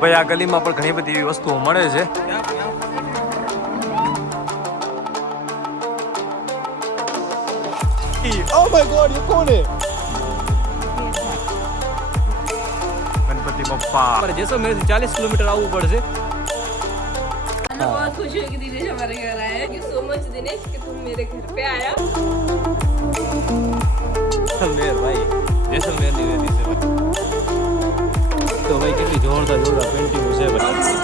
ભાઈ આ ગલીમાં પણ ઘણી બધી એવી વસ્તુઓ મળે છે. Oh my god, ये कौन है? ગણપતિ બપ્પા. जैसलमेर से 40 किलोमीटर आवવું પડશે. बहुत खुशी हुई कि दिनेश हमारे घर आया. Thank you so much Dinesh कि तुम मेरे घर पे आया. जैसलमेर भाई, जैसलमेर ની વેદી છે ભાઈ. તો ભાઈ કેટલી જોરદાર પેન્ટિંગ છે ભાઈ.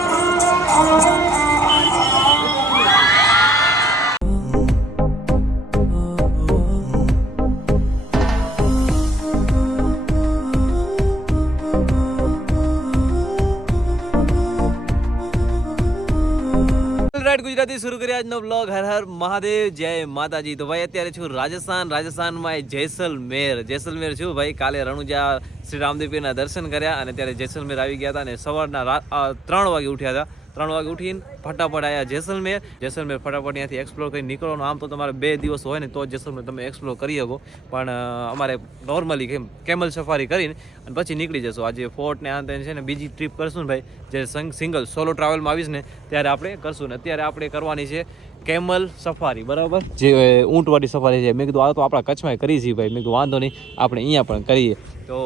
ગુજરાતી શરૂ કરી આજનો બ્લોગ. હર હર મહાદેવ, જય માતાજી. તો ભાઈ અત્યારે છું રાજસ્થાનમાં જેસલમેર છું ભાઈ. કાલે રણુજા શ્રી રામદેવ પીરના દર્શન કર્યા અને ત્યારે જેસલમેર આવી ગયા હતા અને સવારના 3 વાગે ઉઠ્યા હતા. 3 વાગે ઉઠીને ફટાફટ આવ્યા જેસલમેર ફટાફટ ત્યાંથી એક્સપ્લોર કરી નીકળવાનું. આમ તો તમારે 2 દિવસ હોય ને તો જ જેસલમેર તમે એક્સપ્લોર કરી શકો, પણ અમારે નોર્મલી કેમલ સફારી કરીને અને પછી નીકળી જશો. આજે ફોર્ટ ને આ છે ને બીજી ટ્રીપ કરશું ને ભાઈ, જે સિંગલ સોલો ટ્રાવેલમાં આવીશ ને ત્યારે આપણે કરશું ને. અત્યારે આપણે કરવાની છે કેમલ સફારી, બરાબર, જે ઊંટવાળી સફારી છે. મેં કીધું આ તો આપણા કચ્છમાં કરી છે ભાઈ. મેં કીધું વાંધો નહીં, આપણે અહીંયા પણ કરીએ. તો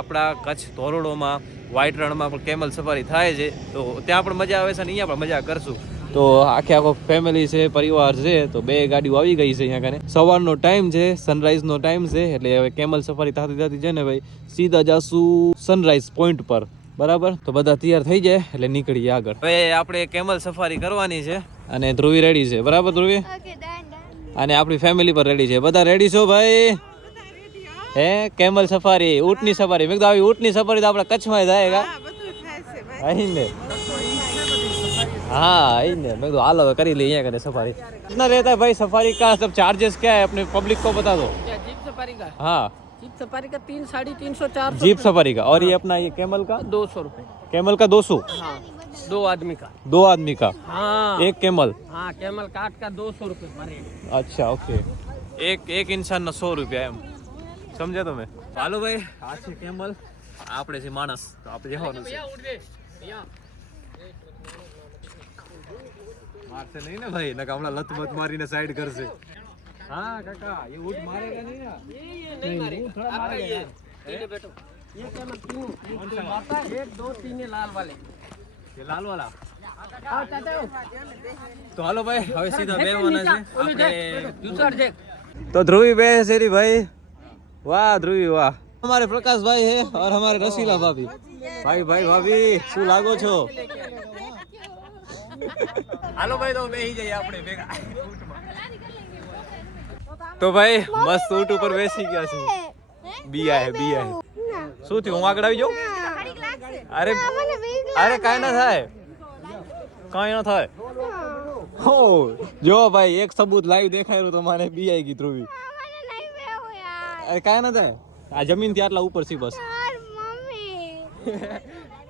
આપણા કચ્છ ધોરડોમાં વ્હાઇટ રણમાં પણ કેમલ સફારી થાય છે, તો ત્યાં પણ મજા આવે છે અને અહીંયા પણ મજા કરશું. તો આખો ફેમિલી છે, પરિવાર છે, તો 2 ગાડીઓ આવી ગઈ છે અહીંયા કને. સવારનો ટાઈમ છે, સનરાઈઝનો ટાઈમ છે, એટલે હવે કેમલ સફારી થતી છે ને ભાઈ, સીધા જાશું સનરાઈઝ પોઈન્ટ પર, બરાબર. તો બધા તૈયાર થઈ જાય એટલે નીકળીએ આગળ. હવે આપણે કેમલ સફારી કરવાની છે અને ધ્રુવી રેડી છે, બરાબર ધ્રુવી? અને આપણી ફેમિલી પર રેડી છે. બધા રેડી છો ભાઈ? હે, કેમલ સફારી, ઊંટની સફારી. મેં કીધું આવી ઊંટની સફારી તો આપણે કચ્છમાં જાયગા. આઈને हाँ आइए. मैं तो हाल कर ही लिए यहाँ करे सफारी. कितना रहता है भाई सफारी का, सब चार्जेस क्या है अपने पब्लिक को बता दो. जीप सफारी का? हाँ, जीप सफारी का 300, 350, 400. जीप सफारी का. और ये अपना ये कैमल का 200 रुपए. कैमल का 200. हाँ, 2 आदमी का. 2 आदमी का. हाँ, एक कैमल. हाँ, कैमल काट का 200 रुपए भरे. अच्छा ओके. एक इंसान ना 100 रुपया एम समझा તમે? હાલો ભાઈ, આ છે કેમલ, આપણે છે માણસ, તો આપણે જવાનું છે. મારશે નહીં ને ભાઈ, નકા હમણાં લતબત મારીને સાઈડ કરશે. हाँ काका, ये ऊँट मारेगा नहीं ना? ये नहीं मारेगा. थोड़ा आपका मारेगा. ये बैठो. ये कैमल 3 मारता है. 1, 2, 3 ये लाल वाले. ये लाल वाला. आओ चाचा. તો હાલો ભાઈ, હવે સીધા બેવાના છે આપણે. दूसरा देख. तो ध्रुवी बे सेरी भाई, वाह ध्रुवी वाह. हमारे प्रकाश भाई है और हमारे रसीला भाभी. भाई भाई भाभी શું લાગો છો? હાલો ભાઈ, તો બેહી જઈએ આપણે ભેગા. તો ભાઈ મસ્ત ઊંટ ઉપર બેસી ગયા છે. બિયા હે. શું થયું, હું આગળ આવી જાઉં? અરે અરે કાંઈ ના થાય, કાંઈ ના થાય. હો જો ભાઈ, એક સબૂત લાઈવ દેખાયું તો મને બિયાઈ ગઈ ધ્રુવી. અરે કાંઈ ના થાય, આ જમીન થી આટલા ઉપર છે બસ.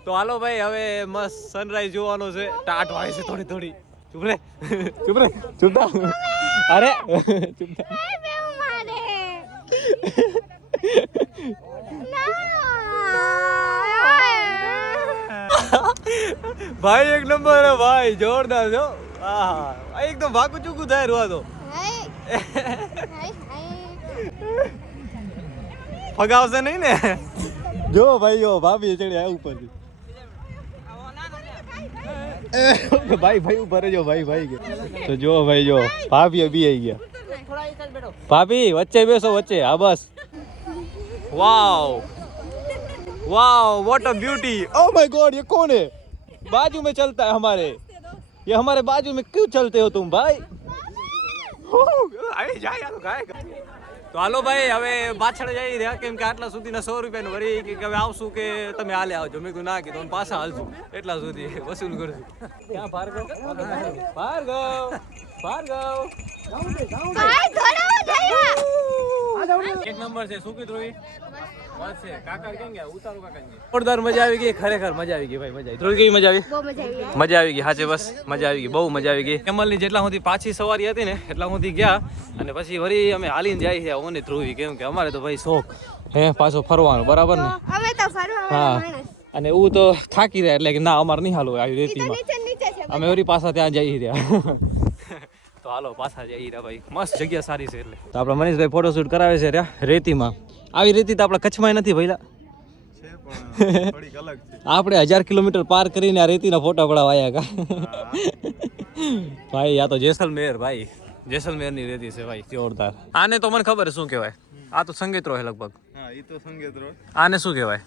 તો હાલો ભાઈ, હવે મસ્ત સનરાઈઝ જોવાનો છે. ટાટ વાય છે થોડી થોડી. ચૂપ રે ચૂપ થા. અરે ચૂપ થા. ભાઈ એક નંબર હે ભાઈ, જોરદાર છો. હા એકદમ ભાગું ચૂકું થાય રૂઆ તો. ફગાવશે નહીં ને? જો ભાઈ જો ભાભી ચડ્યા ઉપરથી. ભાઈ ઉપર જો ભાઈ કે તો જો ભાઈ જો ભાભી બી આવી ગયા. ભાભી વચ્ચે બેસો, વચ્ચે. હા બસ. Wow what a beauty. Oh my God, ये कौन है? बाजू में चलता है हमारे, ये हमारे बाजू में क्यों चलते हो तुम भाई? તો હાલો ભાઈ, હવે પાછળ જઈ રહ્યા, કેમ કે આટલા સુધીના 100 રૂપિયાનું વળી કે હવે આવશું કે તમે હાલે આવજો. મેં કીધું ના કીધું પાછા હાલશું, એટલા સુધી વસૂલ કરશું. ક્યાં ભાર્ગવ? એક નંબર છે. શું કીધું જોરદાર મજા આવી ગઈ, ખરેખર મજા આવી ગઈ ભાઈ. મજા આવી. કેવી મજા આવી? મજા આવી ગઈ. હાચે બસ મજા આવી ગઈ, બહુ મજા આવી ગઈ. કેમલની જેટલા સુધી પાછી સવારી હતી ને એટલા સુધી ગયા અને પછી વળી અમે હાલીને જાય છે ઓને ધ્રુવી, કેમ કે અમારે તો ભાઈ શોખ હે પાછો ફરવાનો, બરાબર ને? અમે તો ફરવા. હા અને હું તો થાકી રહ્યા એટલે કે ના અમારે નહીં હાલવું આવી રેતીમાં અમે વળી પાછા ત્યાં જઈ રહ્યા તો હાલો પાછા જઈ રહ્યા ભાઈ મસ્ત જગ્યા સારી છે એટલે તો આપણે મનીષભાઈ ફોટોશૂટ કરાવે છે રહ્યા રેતીમાં આવી રેતી તો આપણા કચ્છમાં નથી ભઈલા આપણે 1000 કિલોમીટર પાર કરીને આ રેતીના ફોટા પડાવવા આવ્યા કા ભાઈ આ તો જેસલમેર ભાઈ જેસલમેરની રેતી છે ભાઈ જોરદાર આને તો મને ખબર શું કહેવાય આ તો સંગીતરો છે લગભગ હા ઈ તો સંગીતરો આને શું કહેવાય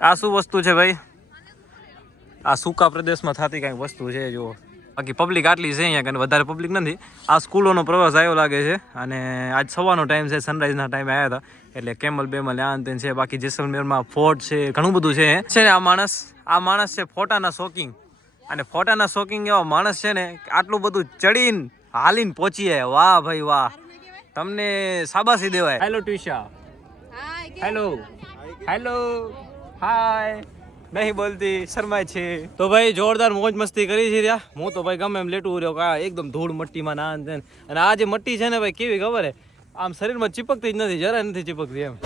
આ શું વસ્તુ છે ભાઈ આ સૂકા પ્રદેશમાં થતી કંઈક વસ્તુ છે જુઓ બાકી પબ્લિક આટલી છે અહીંયા કે વધારે પબ્લિક નથી આ સ્કૂલોનો પ્રવાસ આવ્યો લાગે છે અને આજ સવારનો ટાઈમ છે સનરાઈઝના ટાઈમે આવ્યા હતા એટલે કેમલ બેમલ આ તેન છે બાકી જેસલમેરમાં ફોર્ટ છે ઘણું બધું છે ને આ માણસ છે ફોટાના શોકિંગ અને ફોટાના શોકિંગ એવા માણસ છે ને આટલું બધું ચડીને હાલીને પહોંચીએ વાહ ભાઈ વાહ તમને શાબાશી દેવાય hello Twisha hello hello hi નહીં બોલતી શરમાય છે તો ભાઈ જોરદાર મોજ મસ્તી કરી છે રહ્યા હું તો ભાઈ ગમે એમ લેટું રહ્યો કા એકદમ ધૂળ મટ્ટીમાં ના અને આ જે મટ્ટી છે ને ભાઈ કેવી ખબર હે આમ શરીરમાં ચીપકતી જ નથી જરા નથી ચીપકતી એમ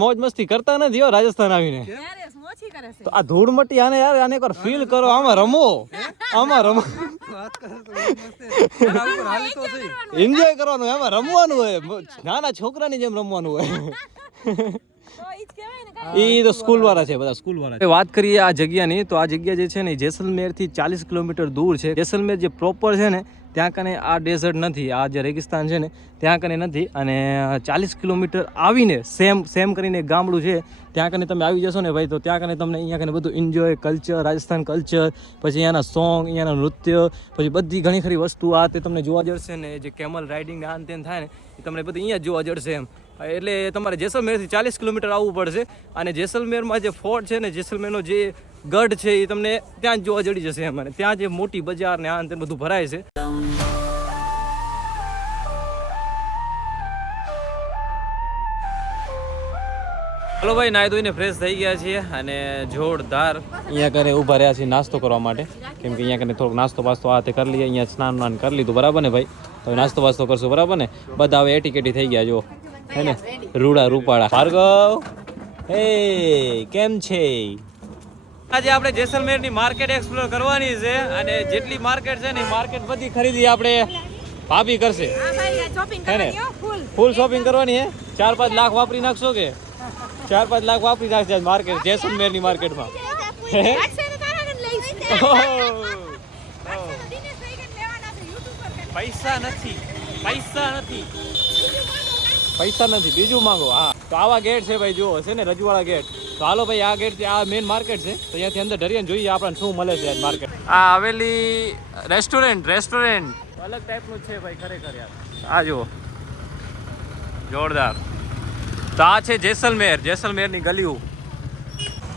મોજ મસ્તી કરતા નથી હો રાજસ્થાન આવીને તો આ ધૂળ મટી આને યાર આને એકવાર ફીલ કરો આમાં રમો એન્જોય કરવાનું આમાં રમવાનું હોય નાના છોકરાની જેમ રમવાનું હોય એ તો સ્કૂલ વાળા છે બધા સ્કૂલ વાળા વાત કરીએ આ જગ્યાની તો આ જગ્યા જે છે ને જેસલમેર થી 40 કિલોમીટર દૂર છે જેસલમેર જે પ્રોપર છે ને ત્યાં કને આ ડેઝર્ટ નથી આ જે રેગિસ્તાન છે ને ત્યાં કને નથી અને 40 કિલોમીટર આવીને સેમ કરીને એક ગામડું છે ત્યાં કને તમે આવી જશો ને ભાઈ તો ત્યાં કને તમને અહીંયા કને બધું એન્જોય કલ્ચર રાજસ્થાન કલ્ચર પછી અહીંયાના સોંગ અહીંયાના નૃત્ય પછી બધી ઘણી ખરી વસ્તુ આ તે તમને જોવા જશે ને જે કેમલ રાઇડિંગ આન તેન થાય ને એ તમને બધી અહીંયા જ જોવા જશે એમ એટલે તમારે જેસલમેરથી 40 કિલોમીટર આવવું પડશે અને જેસલમેરમાં જે ફોર્ટ છે ને જેસલમેરનો જે ગઢ છે એ તમને ત્યાં જ જોવા જડી જશે એમ અને ત્યાં જે મોટી બજાર ને આન તે બધું ભરાય છે હલો ભાઈ નાઈ ધોઈને ફ્રેશ થઈ ગયા છીએ અને જોરદાર અહીંયા કરે ઊભા રહ્યા છીએ નાસ્તો કરવા માટે કેમ કે અહીંયા કરે થોડોક નાસ્તો બાસ્તો આ તે કરી લઈએ અહીંયા સ્નાન કરી લીધું બરાબર ને ભાઈ તો નાસ્તો બાસ્તો કરશું બરાબર ને બધા હવે એટીકેટી થઈ ગયા જો હે ને રૂડા રૂપાળા ભાર્ગવ હે કેમ છે આજે આપણે જેસલમેરની માર્કેટ એક્સપ્લોર કરવાની છે અને જેટલી માર્કેટ છે ને માર્કેટ બધી ખરીદી આપણે ભાભી કરશે હે ને ફૂલ શોપિંગ કરવાની હે 4-5 લાખ વાપરી નાખશો કે 4-5 લાખ વાપરી નાખશે માર્કેટ જેસલમેરની માર્કેટમાં પૈસા નથી બીજું માંગો હા તો આવા ગેટ છે ભાઈ જુઓ છે ને રજવાડા ગેટ તો હાલો ભાઈ આ ગેટ આ મેઇન માર્કેટ છે તો અહીંયાથી અંદર ઢરીને જોઈએ આપણને શું મળે છે માર્કેટ આ આવેલી રેસ્ટોરન્ટ અલગ ટાઈપનું છે ભાઈ ખરેખર યાર આ જુઓ જોરદાર તો આ છે જેસલમેરની ગલીઓ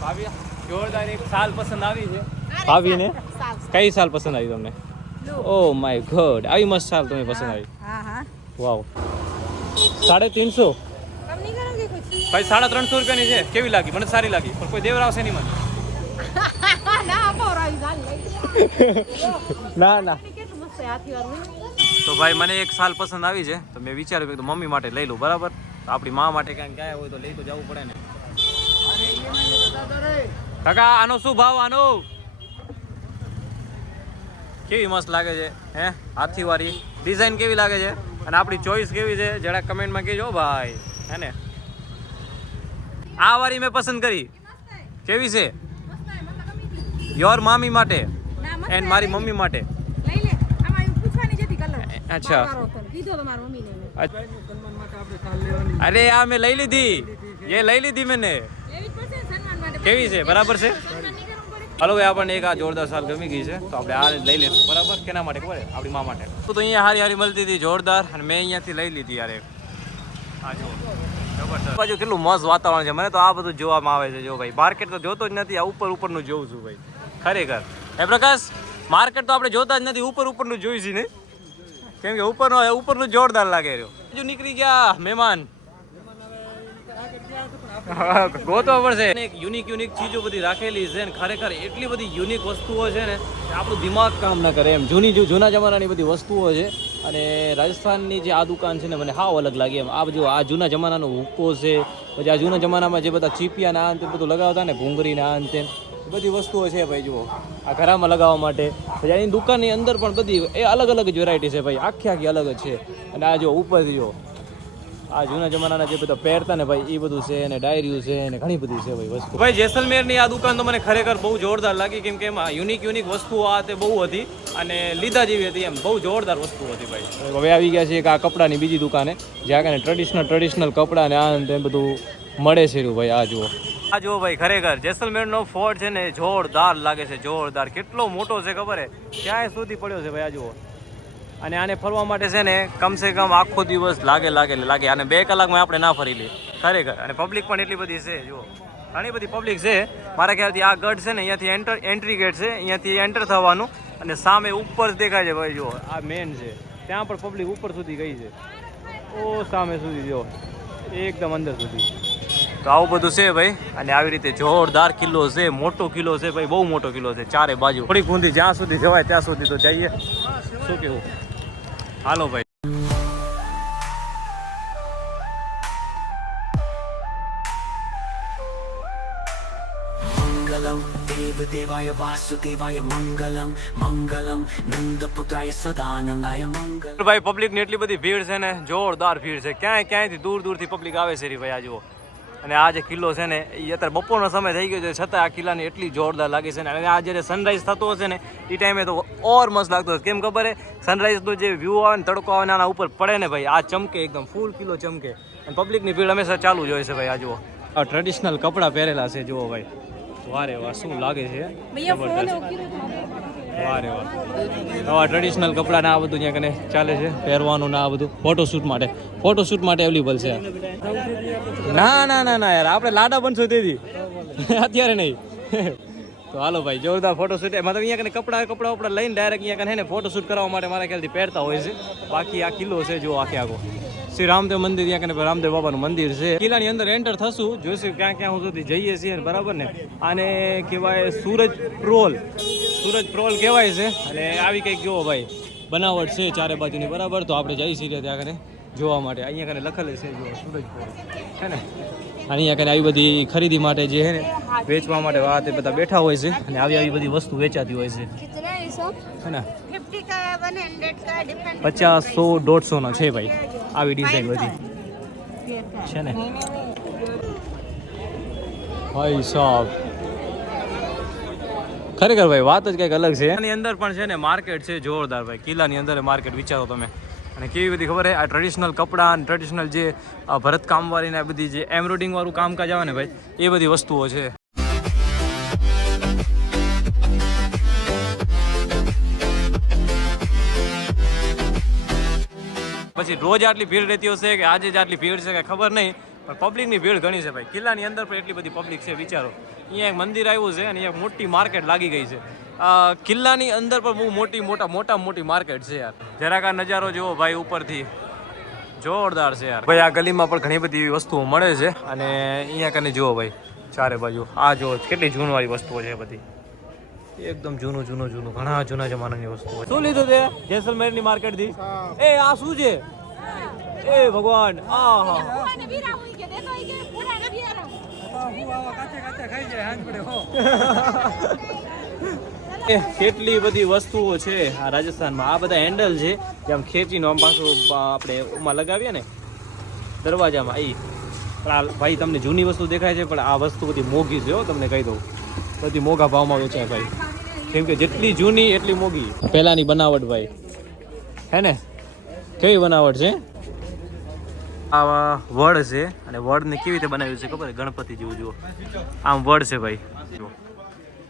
ભાભી જોરદાર એક સાલ પસંદ આવી છે ભાભીને કઈ સાલ પસંદ આવી તમને ઓ માય ગોડ આવી મસ્ત સાલ તમે પસંદ આવી વાવ 350 ભાઈ 350 રૂપિયાની છે કેવી લાગી મને સારી લાગી પણ કોઈ દેવરાવશે નહીં મને ના તો ભાઈ મને એક સાલ પસંદ આવી છે તો મેં વિચાર્યું કે મમ્મી માટે લઈ લઉં બરાબર તો આપણી મા માટે કાંઈ ગયા હોય તો લઈ તો જવું પડે ને કાકા આનો શું ભાવ આનો કેવી મસ્ત લાગે છે હે હાથીવાળી ડિઝાઇન કેવી લાગે છે અને આપણી ચોઈસ કેવી છે જરા કમેન્ટમાં કહેજો ભાઈ હે ને આ વાળી મેં પસંદ કરી કેવી છે યોર મામી માટે એન્ડ મારી મમ્મી માટે અચ્છા અરે આ મેં લઈ લીધી મેને કેવી છે બરાબર છે હાલો ભાઈ, આપણને એક આ જોરદાર શાલ ગમી ગઈ છે તો આપણે આ લઈ લઈશું. બરાબર, કેના માટે ખબર આપણી મા માટે. તો અહીંયા હારી હારી મળતી હતી જોરદાર, અને મેં અહીંયાથી લઈ લીધી યાર એક. આ જો જબરદસ્ત બાજુ કેટલું મસ્ત વાતાવરણ છે. મને તો આ બધું જોવામાં આવે છે. જો ભાઈ, માર્કેટ તો જોતો જ નથી, આ ઉપરનું જોઉં છું ભાઈ. ખરેખર હે પ્રકાશ, માર્કેટ તો આપણે જોતા જ નથી, ઉપરનું જોઈ છે ને, કેમ કે ઉપરનું જોરદાર લાગે રહ્યો. હજુ નીકળી ગયા મહેમાન, ગોતવા પડશે. યુનિક ચીજો બધી રાખેલી છે ને, ખરેખર એટલી બધી યુનિક વસ્તુઓ છે ને કે આપણું દિમાગ કામ ના કરે એમ. જૂના જમાનાની બધી વસ્તુઓ છે. અને રાજસ્થાનની જે આ દુકાન છે ને, મને હાવ અલગ લાગી એમ. આ બધું આ જૂના જમાનાનો હુક્કો છે, પછી આ જૂના જમાનામાં જે બધા ચીપિયા ના અંતે બધું લગાવતા ને, ભૂંગળી ના અંતે બધી વસ્તુઓ છે ભાઈ. જુઓ, આ ઘરામાં લગાવવા માટે. પછી એની દુકાનની અંદર પણ બધી એ અલગ અલગ જ વેરાયટી છે ભાઈ, આખી અલગ જ છે. અને આ જો ઉપરથી જો આ જૂના જમાનાના જે બધા પહેરતા ને ભાઈ, એ બધું છે, અને ડાયરીઓ છે, અને ઘણી બધી છે ભાઈ વસ્તુ. ભાઈ જેસલમેરની આ દુકાન તો મને ખરેખર બહુ જોરદાર લાગી, કેમ કે એમાં યુનિક વસ્તુઓ આ તે બહુ હતી, અને લીધા જેવી હતી એમ. બહુ જોરદાર વસ્તુ હતી ભાઈ. હવે આવી ગયા છે એક આ કપડાની બીજી દુકાને, જ્યાં કને ટ્રેડિશનલ કપડાં ને આ ને બધું મળે છે ભાઈ. આ જુઓ, આ જુઓ ભાઈ, ખરેખર જેસલમેરનો ફોર્ટ છે ને જોરદાર લાગે છે, જોરદાર. કેટલો મોટો છે ખબર હે, ક્યાંય સુધી પડ્યો છે ભાઈ. આ જુઓ, અને આને ફરવા માટે છે ને કમસે કમ આખો દિવસ લાગે. અને 2 કલાકમાં આપણે ના ફરી લઈએ ખરેખર. અને પબ્લિક પણ એટલી બધી છે. જુઓ, ઘણી બધી પબ્લિક છે. મારા ખ્યાલથી આ ગઢ છે ને, અહીંયાથી એન્ટ્રી ગેટ છે, અહીંયાથી એન્ટર થવાનું, અને સામે ઉપર દેખાય છે ભાઈ. જુઓ, આ મેન છે, ત્યાં પણ પબ્લિક ઉપર સુધી ગઈ છે. ઓ સામે સુધી જો એકદમ અંદર સુધી. તો આવું બધું છે ભાઈ. અને આવી રીતે જોરદાર કિલ્લો છે, મોટો કિલ્લો છે ભાઈ, બહુ મોટો કિલ્લો છે. ચારે બાજુ થોડી ઊંધી, જ્યાં સુધી જવાય ત્યાં સુધી તો જઈએ. શું કેવું? હાલો ભાઈ. મંગલમ દેવદેવાય વાસુદેવાય મંગલમ મંગલમ નંદપુત્રાય સદાનંદાય મંગલ. ભાઈ પબ્લિક ની એટલી બધી ભીડ છે ને, જોરદાર ભીડ છે. ક્યાંયથી દૂરથી પબ્લિક આવે છે ભાઈ. આ જુઓ, અને આ જે કિલ્લો છે ને, એ અત્યારે બપોરનો સમય થઈ ગયો છે, છતાં આ કિલ્લાની એટલી જોરદાર લાગે છે ને. અને આ જ્યારે સનરાઈઝ થતો હશે ને, એ ટાઈમે તો ઓર મસ્ત લાગતો હશે. કેમ ખબર હે, સનરાઈઝનો જે વ્યૂ આવે ને, તડકો આવે ને, આના ઉપર પડે ને ભાઈ, આ ચમકે એકદમ, ફૂલ કિલ્લો ચમકે. અને પબ્લિકની ભીડ હંમેશા ચાલુ જ હોય છે ભાઈ. આ જુઓ, આ ટ્રેડિશનલ કપડાં પહેરેલા છે. જુઓ ભાઈ, વારે વાહ, શું લાગે છે, જબરદસ્ત. વારે વાહ, આવા ટ્રેડિશનલ કપડાં ને આ બધું ત્યાં કને ચાલે છે પહેરવાનું ને આ બધું ફોટોશૂટ માટે અવેલેબલ છે. ના યાર, આપણે લાડા બનશું તેથી, અત્યારે નહીં. તો હાલો ભાઈ, જોરદાર ફોટોશૂટ. એમાં તો અહીંયા કને કપડાં લઈને ડાયરેક્ટ અહીંયા કને ફોટોશૂટ કરવા માટે મારા ખ્યાલથી પહેરતા હોય છે. બાકી આ કિલ્લો છે જો આખો શ્રી રામદેવ મંદિર, ત્યાં કને રામદેવ બાબાનું મંદિર છે. કિલ્લાની અંદર એન્ટર થશું, જોઈશું ક્યાં સુધી જઈએ છીએ બરાબર ને. આને કહેવાય સૂરજ પ્રોલ કહેવાય છે. અને આવી કંઈક જોવો ભાઈ બનાવટ છે ચારે બાજુની બરાબર. તો આપણે જઈ છીએ ત્યાં કને જોવા માટે. અહીંયા કને લખેલું છે જો સૂરજ પ્રોલ છે ને. અહીંયા કને આવી બધી ખરીદી માટે જે છે ને, વેચવા માટે વાત એ બધા બેઠા હોય છે. અને આવી બધી વસ્તુ વેચાતી હોય છે, है ना. 50 का 100 का डिफरेंट 50, 100, 150 ના છે ભાઈ. આવી ડિઝાઇન બધી છે ને ભાઈ સાહેબ. ખરેખર ભાઈ વાત જ કંઈક અલગ છે. એની અંદર પણ છે ને માર્કેટ છે જોરદાર ભાઈ. કિલ્લાની અંદર માર્કેટ વિચારો તમે. અને કેવી બધી ખબર હે, આ ટ્રેડિશનલ કપડાં અને ટ્રેડિશનલ જે ભરતકામવાળી ને બધી જે એમ્બ્રોઇડિંગ વાળું કામકાજ આવે ને ભાઈ, એ બધી વસ્તુઓ છે. પછી રોજ આટલી ભીડ રહેતી હશે કે આજે જ આટલી ભીડ છે કે ખબર નહીં, પણ પબ્લિકની ભીડ ઘણી છે ભાઈ. કિલ્લાની અંદર પણ એટલી બધી પબ્લિક છે વિચારો. અહીંયા એક મંદિર આવ્યું છે અને અહીંયા મોટી માર્કેટ લાગી ગઈ છે. કિલ્લાની અંદર પણ બહુ મોટી માર્કેટ છે યાર. જરાક આ નજારો જુઓ ભાઈ ઉપરથી, જોરદાર છે યાર ભાઈ. આ ગલીમાં પણ ઘણી બધી એવી વસ્તુઓ મળે છે. અને અહીંયા કને જુઓ ભાઈ ચારે બાજુ, આ જુઓ કેટલી જૂનવાળી વસ્તુઓ છે બધી, એકદમ જૂનું ઘણા જૂના જમાનાની વસ્તુઓ. શું લીધું તે જેસલમેરની માર્કેટ થી? એ આ શું છે? એ ભગવાન, આહા કેટલી બધી વસ્તુઓ છે આ રાજસ્થાનમાં. આ બધા હેન્ડલ છે જે આમ ખેંચીને આમ પાછું આપણે ઉમાં લગાવીએ ને દરવાજામાં. એ ભાઈ તમને જૂની વસ્તુ દેખાય છે, પણ આ વસ્તુ બધી મોંઘી છે હો, તમને કહી દઉં. બધી મોંઘા ભાવમાં વેચાય ભાઈ. કેમ કે જેટલી જૂની એટલી મોંઘી. પહેલાની બનાવટ ભાઈ, હે ને? કેવી બનાવટ છે? આ વડ છે, અને વડને કેવી રીતે બનાવ્યું છે ખબર? ગણપતિ જેવું જુઓ, આમ વડ છે ભાઈ.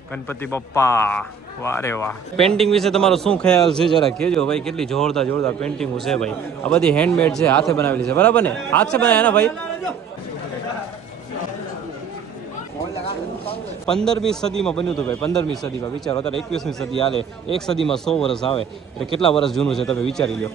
ગણપતિ બપ્પા વાહ રે વાહ. પેન્ટિંગ વિશે તમારો શું ખ્યાલ છે જરા કહેજો ભાઈ. કેટલી જોરદાર પેન્ટિંગ છે ભાઈ. આ બધી હેન્ડમેડ છે, હાથે બનાવેલી છે, બરાબર ને? હાથ से बनाया ना भाई? 15મી સદીમાં બન્યું હતું ભાઈ. 15મી સદીમાં વિચારો, અત્યારે 21મી સદી હાલે. એક સદીમાં 100 વર્ષ આવે એટલે કેટલા વર્ષ જૂનું છે તમે વિચારી લો.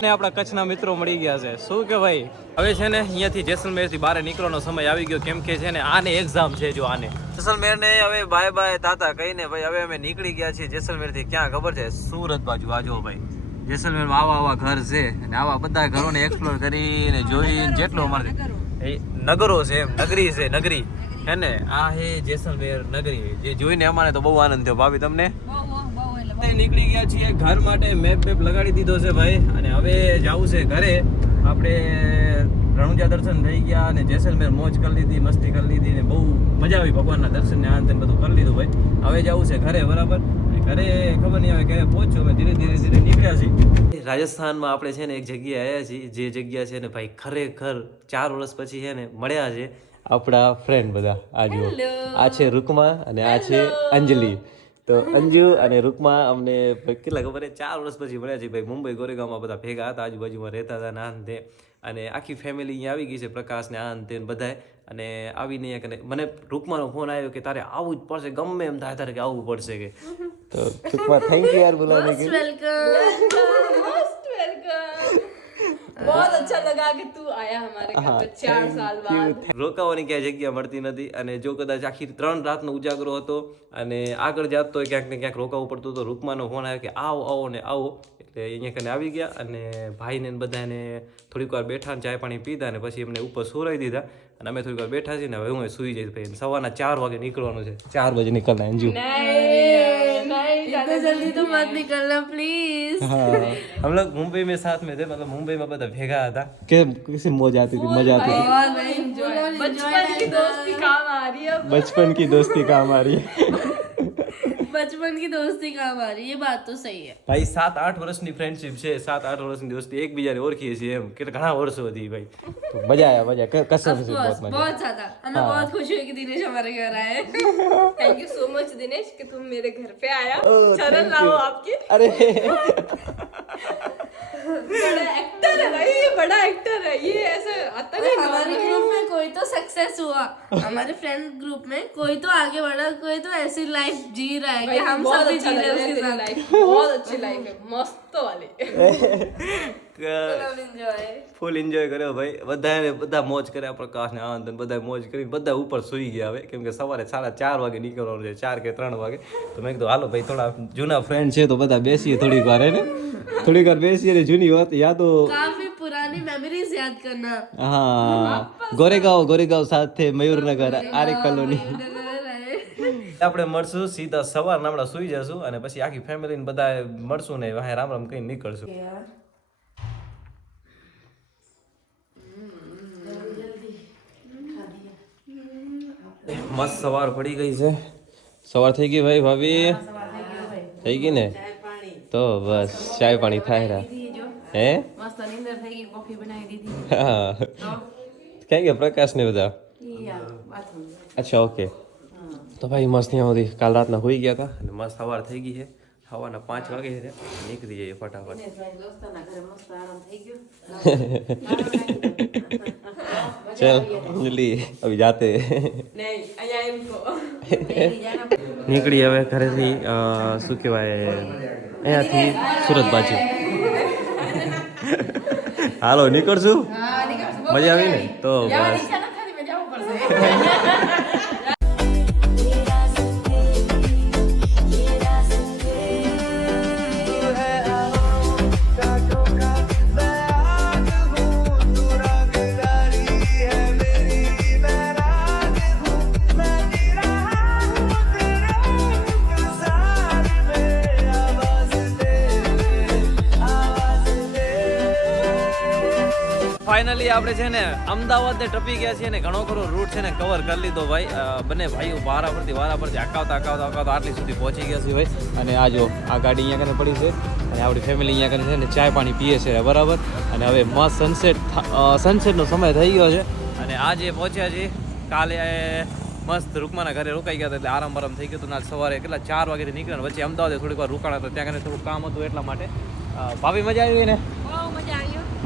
ને આપણા કચ્છના મિત્રો મળી ગયા છે. શું કે ભાઈ, હવે છે ને અહીંયાથી જેસલમેરથી બહાર નીકળવાનો સમય આવી ગયો, કેમ કે છે ને આને એક્ઝામ છે. જો આને જેસલમેરને હવે બાય બાય તાતા કહીને ભાઈ હવે અમે નીકળી ગયા છીએ જેસલમેરથી. ક્યાં ખબર છે? સુરત બાજુ. આ જો ભાઈ, જેસલમેરમાં આવા ઘર છે અને આવા બધા ઘરોને એક્સપ્લોર કરીને જોઈને જેટલો અમારે નગરો છે એમ, નગરી છે, નગરી હે ને. આ હે જેસલમેર નગરી, જે જોઈને અમારે તો બહુ આનંદ થયો. ભાભી તમને? નીકળી ગયા છીએ ઘર માટે. મેપ લગાડી દીધો છે ભાઈ અને હવે જવું છે ઘરે. આપણે રણુજા દર્શન થઈ ગયા અને જેસલમેર મોજ કરી લીધી, મસ્તી કરી લીધી ને બહુ મજા આવી. ભગવાનના દર્શન ને આનંદ બધું કરી લીધું ભાઈ. હવે જવું છે ઘરે, બરાબર? ઘરે ખબર નહીં હવે ક્યારે પહોંચ્યો. હવે ધીરે ધીરે નીકળ્યા છીએ. રાજસ્થાનમાં આપણે છે ને એક જગ્યાએ આવ્યા છીએ, જે જગ્યા છે ને ભાઈ ખરેખર 4 વર્ષ પછી છે ને મળ્યા છે આપણા ફ્રેન્ડ બધા. આ જુઓ, આ છે રૂકમા અને આ છે અંજલિ. તો અંજુ અને રૂકમા અમને કેટલા ખબર છે 4 વર્ષ પછી મળ્યા છે ભાઈ. મુંબઈ ગોરેગાંવમાં બધા ભેગા હતા, આજુબાજુમાં રહેતા હતા ને આનંદ. અને આખી ફેમિલી અહીંયા આવી ગઈ છે, પ્રકાશ ને આનંદ ને બધાય. અને આવીને અહીંયા મને રૂકમાનો ફોન આવ્યો કે તારે આવવું જ પડશે, ગમે એમ થાય તારે કે આવવું પડશે કે. તો રૂકમા થેન્ક યુ યાર बुलाने के लिए. बहुत अच्छा लगा कि तू आया हमारे घर पे 4 साल बाद. રોકાવાની ક્યાંય જગ્યા મળતી નથી અને જો કદાચ આખી 3 રાતનો ઉજાગરો હતો અને આગળ જાત તો ક્યાંક ને ક્યાંક રોકાવું પડતું. તો રૂકમાનો ફોન આવ્યો કે આવો ને આવો, એટલે અહીંયા કને આવી ગયા અને ભાઈને બધાને થોડીક વાર બેઠા, ચાય પાણી પીધા અને પછી એમને ઉપર સુરાઈ દીધા અને અમે થોડીક વાર બેઠા છીએ ને હવે હું સુઈ જઈશ ભાઈ. સવારના 4 વાગે નીકળવાનું છે. 4 બજે નીકળના અંજુ. नहीं इतना जल्दी तो मत निकलना प्लीज. हाँ, हम लोग मुंबई में साथ में थे, मतलब मुंबई में બધા ભેગા હતા. કે किसी मौज आती थी, मजा आती थी. बहुत एंजॉय. बचपन की दोस्ती काम आ रही है. बचपन की दोस्ती काम आ रही है. बचपन की दोस्ती काम आ रही है, ये बात तो सही है ભાઈ. 7-8 વર્ષની ફ્રેન્ડશિપ છે, 7-8 વર્ષની દોસ્તી, એકબીજાને ઓળખીએ છીએ એમ કે ઘણા વર્ષોથી ભાઈ. તો મજા આયા, कसम से बहुत मजा. बहुत ज्यादा. हमें बहुत खुशी हुई कि दिनेश हमारे घर आए. Thank you so much Dinesh कि तुम मेरे घर पे आया. शरण लाओ आपकी. अरे बड़ा एक्टर है भाई, ये बड़ा एक्टर है. ये ऐसे आता नहीं. हमारे ग्रुप में कोई तो सक्सेस हुआ, हमारे फ्रेंड ग्रुप में कोई तो आगे बढ़ा, कोई तो ऐसी लाइफ जी रहा है कि हम सब भी जी रहे हैं उसके साथ. बहुत अच्छी लाइफ है, मस्त वाली. ફૂલ એન્જોય કર્યો ભાઈ. બધા મોજ કર્યા, પ્રકાશ ને આનંદ બધા મોજ કરી, બધા ઉપર સુઈ ગયા હવે, કેમ કે સવારે 4:30 વાગે નીકળવાનું છે, 4 કે 3 વાગે. તો મેં કીધું હાલો ભાઈ, થોડા જૂના ફ્રેન્ડ છે તો બધા બેસીએ થોડીક વાર, હે ને? થોડીક વાર બેસીએ ને જૂની વાત યાદો, काफी पुरानी मेमोरीज याद करना. હા. ગોરેગાંવ સાથે મયુરનગર, આરે કોલોની. આપણે મળશું સીધા સવારના, હમણાં સુઈ જશું અને પછી આખી ફેમિલી ને બધા મળશું ને વાહે રામ રામ કહીને નીકળશું. મસ્ત સવાર પડી ગઈ છે. સવાર થઈ ગઈ ભાઈ. ભાભી થઈ ગઈ ને? તો બસ ચાય પાણી થાય રહ્યા. હે मस्त नींदर થઈ ગઈ, કોફી બનાવી દીધી. હા. ક્યાં ગયા પ્રકાશ ને બધા? બાથરૂમ. અચ્છા, ઓકે. તો ભાઈ મસ્ત ત્યાં સુધી કાલ રાતના હોઈ ગયા હતા અને મસ્ત સવાર થઈ ગઈ છે. સવારના 5 વાગે છે, નીકળી જઈએ ફટાફટ. દોસ્તાના ઘરે મસ્ત આરામ થઈ ગયો. ચલ અંજલિ, અભી જાતે. નહીં અહીંયા એમ કો. નીકળી હવે ઘરેથી શું કહેવાય અહીંયાથી સુરત બાજુ. હાલો નીકળશું. મજા આવી ને? તો બસ. ફાઇનલી આપણે છે ને અમદાવાદ ને ટપી ગયા છીએ ને ઘણો ખરો રૂટ છે ને કવર કરી લીધો ભાઈ. બંને ભાઈઓ વારા પરથી આકાવતા આટલી સુધી પહોંચી ગયા છે ભાઈ. અને આ જો આ ગાડી અહીંયા કને પડી છે અને આપણી ફેમિલી અહીંયા કરીને છે ને ચાય પાણી પીએ છે બરાબર. અને હવે મસ્ત સનસેટનો સમય થઈ ગયો છે અને આજે પહોંચ્યા છીએ. કાલે મસ્ત રૂકમાના ઘરે રોકાઈ ગયા હતા એટલે આરામ થઈ ગયો હતું. ના સવારે કેટલા 4 વાગ્યાથી નીકળ્યા વચ્ચે અમદાવાદે થોડીક વાર રોકાણા હતા ત્યાં કને થોડું કામ હતું એટલા માટે. ભાભી મજા આવી ને?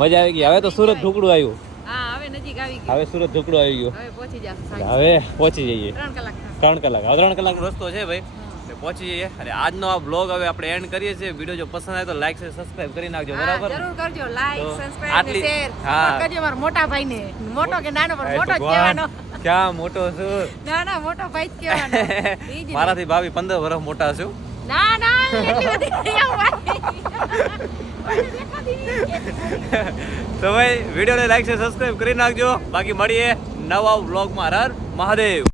મજા આવી ગઈ. હવે તો સુરત ઢુકડું આવ્યું. હવે સુરત ઢુકડું આવી ગયું. હવે પહોંચી જઈએ 3 કલાક. હવે 3 કલાકનો રસ્તો છે ભાઈ, પહોંચી જઈએ. અને આજનો આ બ્લોગ હવે આપણે એન્ડ કરીએ છીએ. વિડીયો જો પસંદ આવે તો લાઈક છે સબસ્ક્રાઇબ કરી નાખજો બરાબર. જરૂર કરજો લાઈક તો સબસ્ક્રાઇબ ને આટલી- શેર હા. કરજો મારા મોટા ભાઈને. મોટો કે નાનો પણ મોટો જ ભગવાન, કહેવાનો. ક્યાં મોટો છું? ના ના મોટો ભાઈ જ કહેવાનો. ઈ જ ને. મારાથી ભાભી 15 વર્ષ મોટા છું. ના ના એટલી બધી નહીં ભાઈ. તો ભાઈ વિડીયોને લાઈક છે સબસ્ક્રાઇબ કરી નાખજો. બાકી મળીએ નવા વ્લોગમાં. હર હર મહાદેવ.